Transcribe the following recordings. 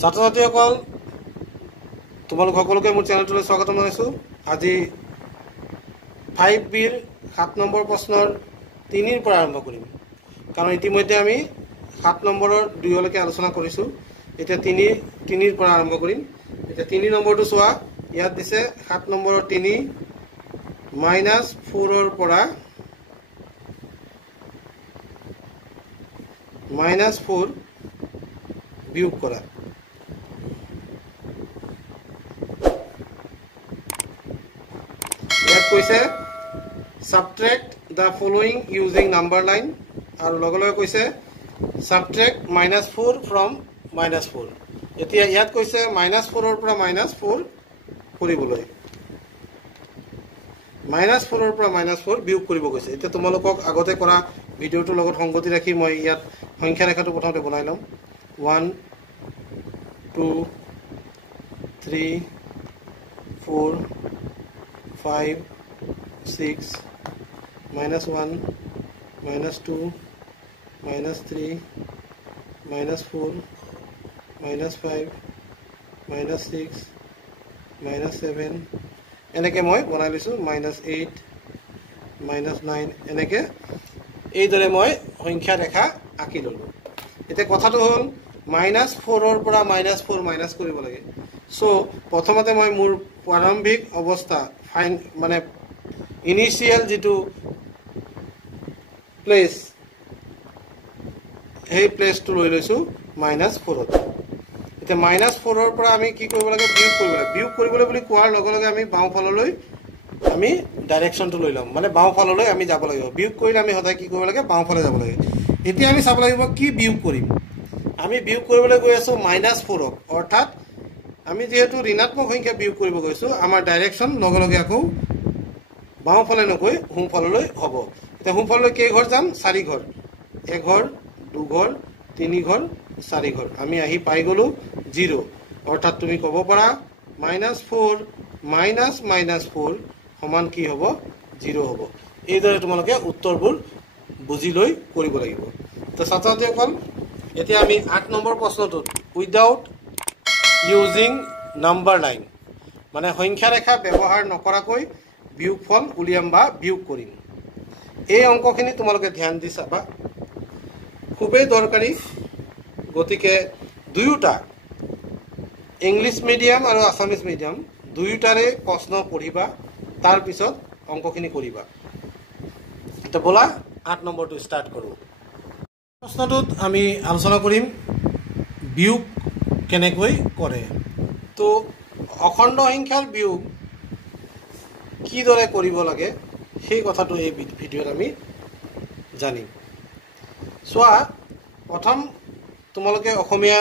ছাত্ৰ ছাত্ৰীসকল তোমালোক সকলোকে মোৰ চেনেলটোলৈ স্বাগতম জনাইছোঁ। আজি 5Bৰ 7 নম্বৰ প্ৰশ্নৰ 3ৰ পৰা আৰম্ভ কৰিম, কাৰণ ইতিমধ্যে আমি 7 নম্বৰৰ 2লৈকে আলোচনা কৰিছোঁ। এতিয়া 3ৰ পৰা আৰম্ভ কৰিম। এতিয়া 3 নম্বৰটো চোৱা, ইয়াত দিছে 7 নম্বৰৰ 3 -4ৰ পৰা -4 বিয়োগ কৰা। ইয়াত কৈছে subtract the following using number line, আৰু লগে লগে কৈছে subtract -4 from -4। এতিয়া ইয়াত কৈছে -4ৰ পৰা -4 কৰিবলৈ, -4ৰ পৰা -4 বিয়োগ কৰিব কৈছে। এতিয়া তোমালোকক আগতে কৰা ভিডিঅ'টোৰ লগত সংগতি ৰাখি মই ইয়াত সংখ্যা ৰেখাটো প্ৰথমতে বনাই লম। 1 2 3 4 5 6 -1 -2 -3 -4 -5 -6 -7 এনেকৈ মই বনাই লৈছোঁ। -8 -9 এনেকৈ এইদৰে মই সংখ্যা ৰেখা আঁকি ল'লোঁ। এতিয়া কথাটো হ'ল -4ৰ পৰা -4 মাইনাছ কৰিব লাগে। চ' প্ৰথমতে মই মোৰ প্ৰাৰম্ভিক অৱস্থা মানে ইনিচিয়েল যিটো প্লেচ, সেই প্লেচটো লৈ লৈছোঁ -4ত। এতিয়া -4ৰ পৰা আমি কি কৰিব লাগে, বিয়োগ কৰিব লাগে। বিয়োগ কৰিবলৈ বুলি কোৱাৰ লগে লগে আমি বাওঁফাললৈ আমি ডাইৰেকশ্যনটো লৈ ল'ম, মানে বাওঁফাললৈ আমি যাব লাগিব। বিয়োগ কৰিলে আমি সদায় কি কৰিব লাগে, বাওঁফালে যাব লাগে। এতিয়া আমি চাব লাগিব কি বিয়োগ কৰিম। আমি বিয়োগ কৰিবলৈ গৈ আছোঁ -4ক, অৰ্থাৎ আমি যিহেতু ঋণাত্মক সংখ্যা বিয়োগ কৰিব গৈছোঁ, আমাৰ ডাইৰেকশ্যন লগে লগে আকৌ বাওঁফালে নগৈ সোঁফাললৈ হ'ব। এতিয়া সোঁফাললৈ কেইঘৰ যাম, 4 ঘৰ। 1 ঘৰ 2 ঘৰ 3 ঘৰ 4 ঘৰ। আমি আহি পাই গ'লোঁ 0, অৰ্থাৎ তুমি ক'ব পাৰা -4 -4 সমান কি হ'ব, 0 হ'ব। এইদৰে তোমালোকে উত্তৰবোৰ বুজি লৈ কৰিব লাগিব। তো ছাত্ৰ ছাত্ৰীসকল, এতিয়া আমি 8 নম্বৰ প্ৰশ্নটোত উইদাউট ইউজিং নাম্বাৰ লাইন, মানে সংখ্যা ৰেখা ব্যৱহাৰ নকৰাকৈ বিয়োগফল উলিয়াম বা বিয়োগ কৰিম। এই অংকখিনি তোমালোকে ধ্যান দি চাবা, খুবেই দৰকাৰী। গতিকে দুয়োটা ইংলিছ মিডিয়াম আৰু আছামিজ মিডিয়াম দুয়োটাৰে প্ৰশ্ন পঢ়িবা, তাৰপিছত অংকখিনি কৰিবা। এতিয়া ব'লা 8 নম্বৰটো ষ্টাৰ্ট কৰোঁ। প্ৰশ্নটোত আমি আলোচনা কৰিম বিয়োগ কেনেকৈ কৰে। তো অখণ্ড সংখ্যাৰ বিয়োগ কিদৰে কৰিব লাগে সেই কথাটো এই ভিডিঅ'ত আমি জানিম। চোৱা, প্ৰথম তোমালোকে অসমীয়া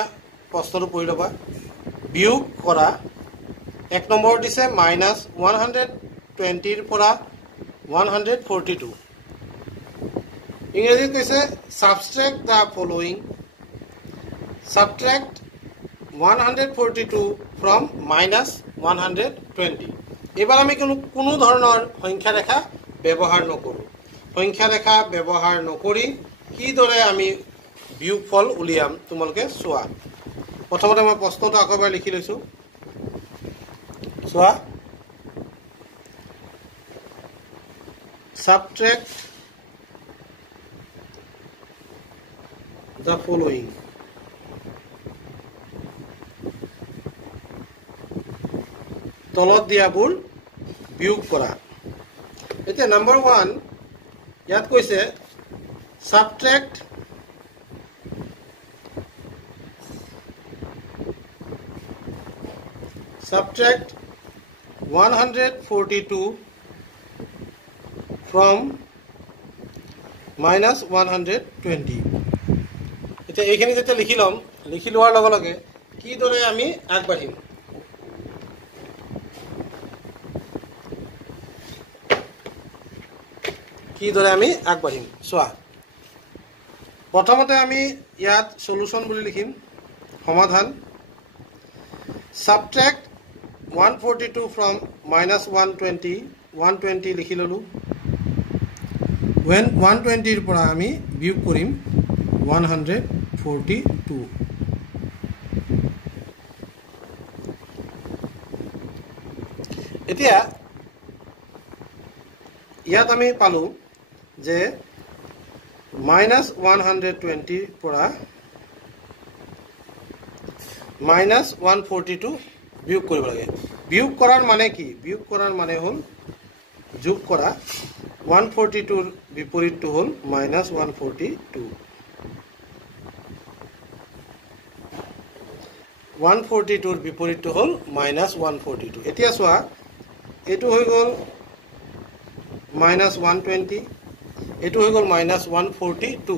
প্ৰশ্নটো পঢ়ি ল'বা। বিয়োগ কৰা 1 নম্বৰ দিছে -120ৰ পৰা 142। ইংৰাজীত কৈছে subtract the following, subtract 142 from -120। এইবাৰ আমি কোনো ধৰণৰ সংখ্যা ৰেখা ব্যৱহাৰ নকৰোঁ। সংখ্যা ৰেখা ব্যৱহাৰ নকৰি কিদৰে আমি বিয়োগফল উলিয়াম তোমালোকে চোৱা। প্ৰথমতে মই প্ৰশ্নটো আকৌ এবাৰ লিখি লৈছোঁ। চোৱা, subtract the following, তলত দিয়াবোৰ বিয়োগ কৰা। এতিয়া নম্বৰ 1 ইয়াত কৈছে subtract 142 from -120। এতিয়া এইখিনি যেতিয়া লিখি ল'ম, লিখি লোৱাৰ লগে লগে কিদৰে আমি আগবাঢ়িম। চোৱা, প্ৰথমতে আমি ইয়াত সলিউশন বুলি লিখিম, সমাধান। subtract 142 from -120, 120 লিখি ল'লোঁ। 120ৰ পৰা আমি বিয়োগ কৰিম 142। এতিয়া ইয়াত আমি পালো যে -120 পৰা -142 বিয়োগ কৰিব লাগে বিয়োগ কৰাৰ মানে কি বিয়োগ কৰাৰ মানে হ'ল যোগ কৰা 142 ৰ বিপৰীতটো হ'ল -142 142 ৰ বিপৰীতটো হ'ল -142 এতিয়া চোৱা এটো হৈ গ'ল -120 এটো হৈ গ'ল -142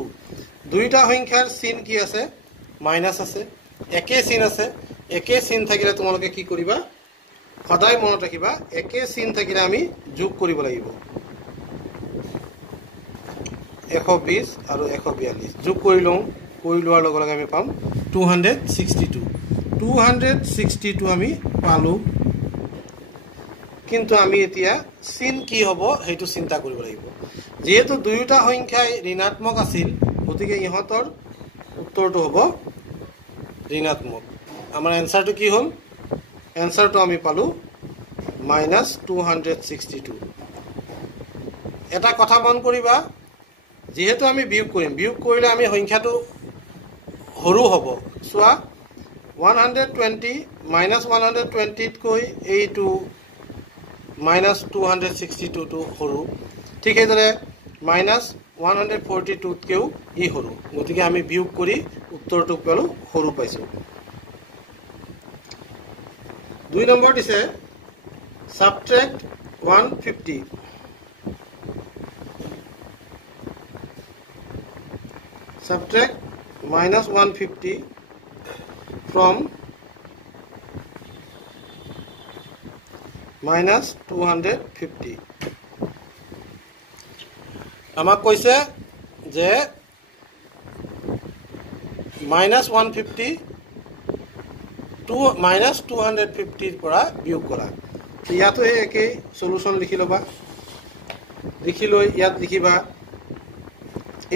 দুইটা সংখ্যাৰ চিন কি আছে মাইনাস আছে একে চিন আছে একে চিন থাকিলে তোমালোকে কি কৰিবা সদায় মনত ৰাখিবা একে চিন থাকিলে আমি যোগ কৰিব লাগিব 120 আৰু 142 যোগ কৰি লোৱাৰ লগে লগে আমি পাম 262 আমি পালো কিন্তু আমি এতিয়া চিন কি হ'ব হেতু চিন্তা কৰিব লাগিব যেহেতু দুইটা সংখ্যাই ঋণাত্মক আছিল গতিকে ইহতৰ উত্তৰটো হ'ব ঋণাত্মক আমাৰ এনসাৰটো কি হ'ল এনসাৰটো আমি পালো -262 এটা কথা মন কৰিবা যেহেতু আমি বিয়োগ কৰিলে আমি সংখ্যাটো সৰু হ'ব সোৱা 120 -120 কৈ এইটো -262 টো সৰু ঠিক এইদৰে -142 কেও ই সৰু গতিকে আমি বিয়োগ কৰি উত্তৰটো পালো সৰু পাইছো 2 নম্বৰ দিছে subtract 150 subtract -150 from -250 আমাক কৈছে যে -150 -250 পৰা বিয়োগ কৰা ইয়াতো একে সলিউশন লিখি লবা লিখি লৈ ইয়াত লিখিবা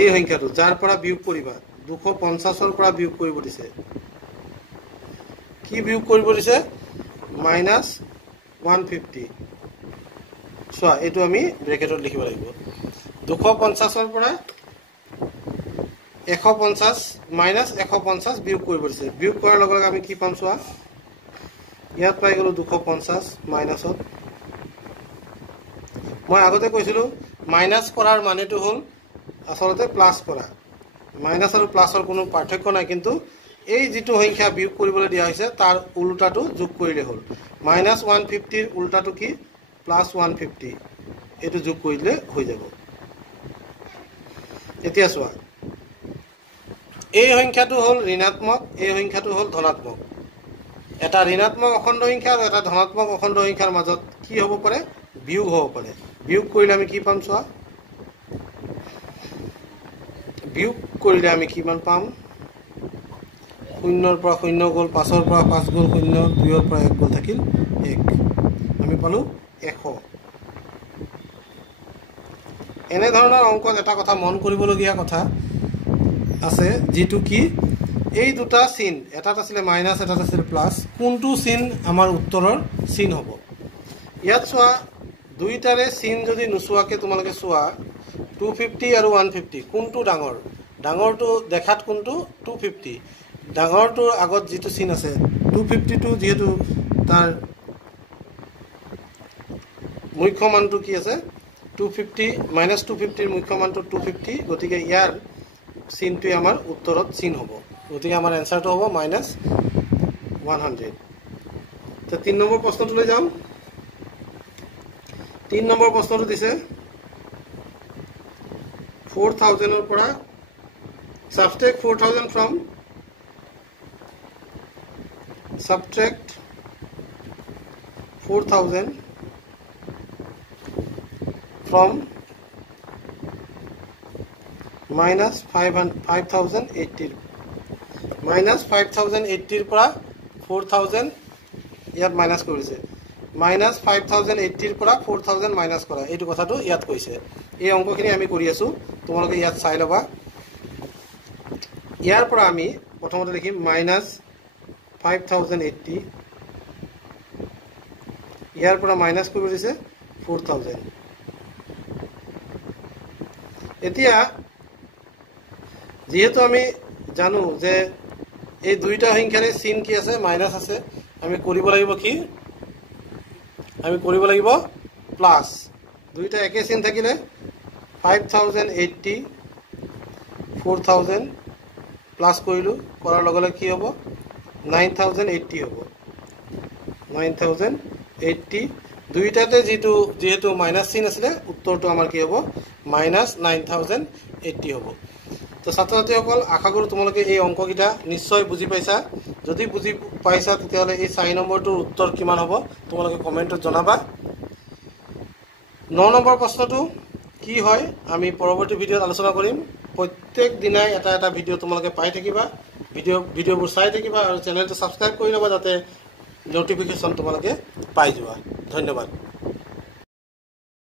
এই সংখ্যাটো যাৰ পৰা বিয়োগ কৰিবা 250 ৰ পৰা বিয়োগ কৰিব দিছে কি বিয়োগ কৰিব দিছে -150 সোৱা এটো আমি ব্ৰেকেটত লিখিব লাগিব 250 ৰ পৰা 150 -150 বিয়োগ কৰিব দিছে বিয়োগ কৰাৰ লগে লগে আমি কি পাম সোৱা ইয়াত পাই গলো 250 মাইনাসত মই আগতে কৈছিলো মাইনাস কৰাৰ মানেটো হ'ল আসলতে প্লাস কৰা মাইনাস আৰু প্লাসৰ কোনো পাৰ্থক্য নাই কিন্তু এই যেটো সংখ্যা বিয়োগ কৰিবলৈ দিয়া হৈছে তাৰ উল্টাটো যোগ কৰিলে হ'ল -150 ৰ উল্টাটো কি +150 এটো যোগ কৰিলে হৈ যাব এতিয়া সোৱা এই সংখ্যাটো হ'ল ঋণাত্মক এই সংখ্যাটো হ'ল ধনাত্মক এটা ঋণাত্মক অখণ্ড সংখ্যা আৰু এটা ধনাত্মক অখণ্ড সংখ্যাৰ মাজত কি হ'ব পাৰে বিয়োগ হ'ব পাৰে বিয়োগ কৰিলে আমি কি পাম সোৱা বিয়োগ কৰিলে আমি কিমান পাম 0 ৰ পৰা 0 গ'ল 5 ৰ পৰা 5 গ'ল 0 2 ৰ পৰা 1 গ'ল থাকিল 1 আমি পালো 100 এনে ধৰণৰ অংকত এটা কথা মন কৰিবলগীয়া কথা আছে যেটো কি এই দুটা চিন এটাত আছিল মাইনাস এটাত আছিল প্লাস কোনটো চিন আমাৰ উত্তৰৰ চিন হ'ব ইয়াত সোৱা দুইটাৰে চিন যদি নুসুৱাকে তোমালোকে সোৱা 250 আৰু 150 কোনটো ডাঙৰটো দেখাত কোনটো 250 ডাঙৰটোৰ আগত যেটো চিন আছে 250 টো যেহেতু তাৰ মুখ্য মানটো কি আছে 250 -250 ৰ মুখ্য মানটো 250 গতিকে ইয়াৰ চিনটো আমাৰ উত্তৰত চিন হ'ব গতিকে আমাৰ এনসাৰটো হ'ব -100 তো 3 নম্বৰ প্ৰশ্নটো লৈ যাম 3 নম্বৰ প্ৰশ্নটো দিছে 4000 ৰ পৰা subtract 4000 from subtract 4000 from -5080 -5080 ৰ পৰা 4000 ইয়াত মাইনাস কৰিছে -5080 ৰ পৰা 4000 মাইনাস কৰা এইটো কথাটো ইয়াত কৈছে এই অংকখিনি আমি কৰি আছো তোমালোকে ইয়াত চাই লবা ইয়াৰ পৰা আমি প্ৰথমতে লিখিম -5080 ইয়াৰ পৰা মাইনাছ কৰিব দিছে 4000 এতিয়া যেহেতু আমি জানো যে এই দুইটা সংখ্যাৰে চিন কি আছে মাইনাছ আছে আমি কৰিব লাগিব কি আমি কৰিব লাগিব প্লাস দুইটা একে চিন থাকিলে 5080 4000 প্লাস কৰিলো কৰাৰ লগে লগে কি হ'ব 9080 হ'ব 9080 দুইটাতে যেহেতু মাইনাস চিন আছিল উত্তৰটো আমাৰ কি হ'ব -9080 হ'ব তো ছাত্ৰ-ছাত্ৰীসকল আশা কৰো তোমালোকে এই অংককিটা নিশ্চয় বুজি পাইছা যদি বুজি পাইছা তেতিয়াহলে এই 4 নম্বৰটোৰ উত্তৰ কিমান হ'ব তোমালোকে কমেন্টত জনাবা 9 নম্বৰ প্ৰশ্নটো কি হয় আমি পৰৱৰ্তী ভিডিঅ'ত আলোচনা কৰিম প্ৰত্যেক দিনাই এটা ভিডিঅ' তোমালোকে পাই থাকিবা ভিডিঅ'বোৰ চাই থাকিবা আৰু চেনেলটো সাবস্ক্ৰাইব কৰি ল'বা যাতে নোটিফিকেশন তোমালোকে পাই যোৱা ধন্যবাদ